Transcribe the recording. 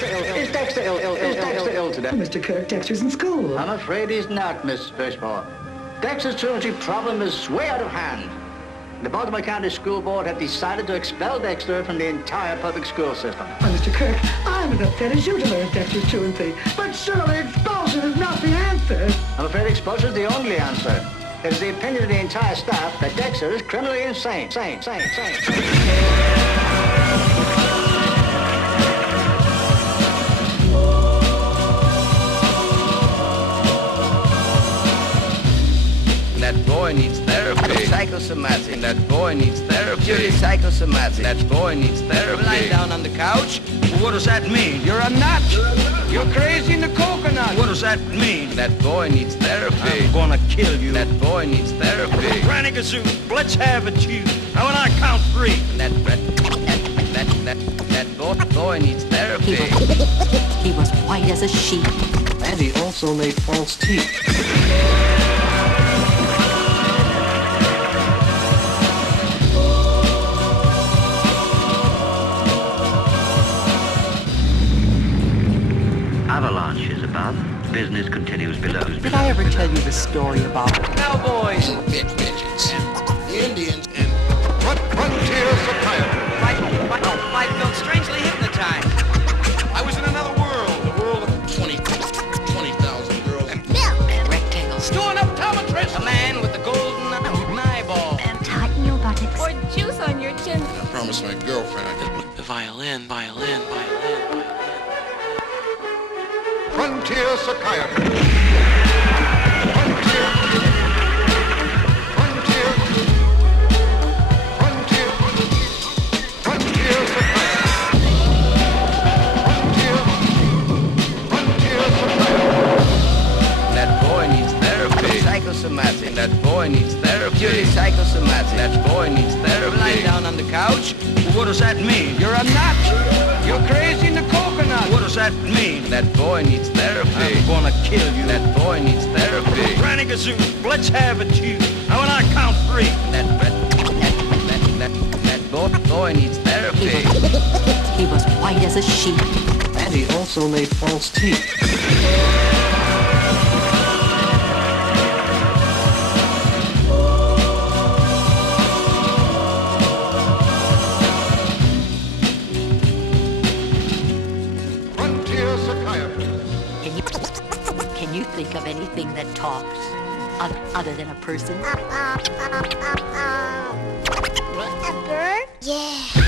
Dexter ill today? Mr. Kirk, Dexter's in school. I'm afraid he's not, Miss Fishbaugh. Dexter's truancy problem is way out of hand. The Baltimore County School Board have decided to expel Dexter from the entire public school system. Well, Mr. Kirk, I'm as upset as you to learn Dexter's truancy. But surely expulsion is not the answer. I'm afraid expulsion is the only answer. It is the opinion of the entire staff that Dexter is criminally insane. That boy needs therapy. Psychosomatic. That boy needs therapy. Purely psychosomatic. That boy needs therapy. Lying down on the couch. Well, what does that mean? You're a nut. You're crazy in the coconut. What does that mean? That boy needs therapy. I'm gonna kill you. That boy needs therapy. Granny Gazoo, let's have it, you. Now when I count three. That boy needs therapy. He was white as a sheet. And he also made false teeth. Avalanche is above. Business continues below. Did I ever tell you the story about Cowboys. Bitches. The Indians and frontier psychiatry. I felt strangely hypnotized. I was in another world. The world of 20,000 girls. And rectangles? Do an optometrist. A man with a golden eyeball. And tighten your buttocks. Or juice on your chin. I promised my girlfriend I'd get The violin. frontier psychiatry. That boy needs therapy. Psychosomatic. That boy needs therapy. Purely psychosomatic. That boy needs therapy. Lying down on the couch. Well, what does that mean? You're a nut. You're crazy in the coconut. What does that mean? That boy needs therapy. I'm gonna kill you. That boy needs therapy. Granny Gazoo, let's have it, you. Now when I count three. That boy needs therapy. He was white as a sheet. And he also made false teeth. Frontier psychiatry. Can you think of anything that talks other than a person? A bird? Yeah.